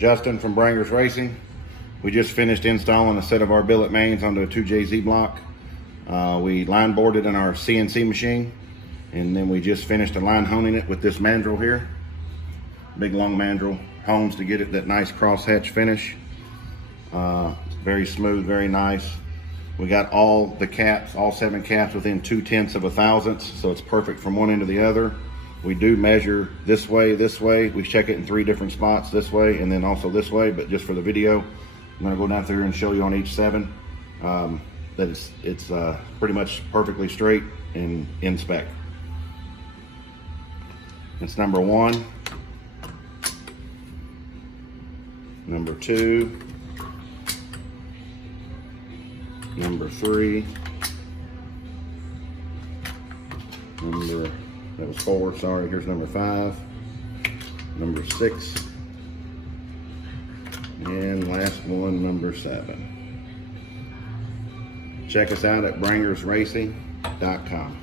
Justin from Brangers Racing. We just finished installing a set of our billet mains onto a 2JZ block. We line boarded in our CNC machine, and then we just finished a line honing it with this mandrel here. Big long mandrel hones to get it that nice crosshatch finish. Very smooth, very nice. We got all the caps, all 7 caps within 0.2 of a thousandths, so it's perfect from one end to the other. We do measure this way. We check it in 3 different spots, this way and then also this way, but just for the video, I'm gonna go down through and show you on each 7 that it's pretty much perfectly straight and in spec. It's number 1, number 2, number 3, that was 4, sorry, here's number 5, number 6, and last one, number 7. Check us out at brangersracing.com.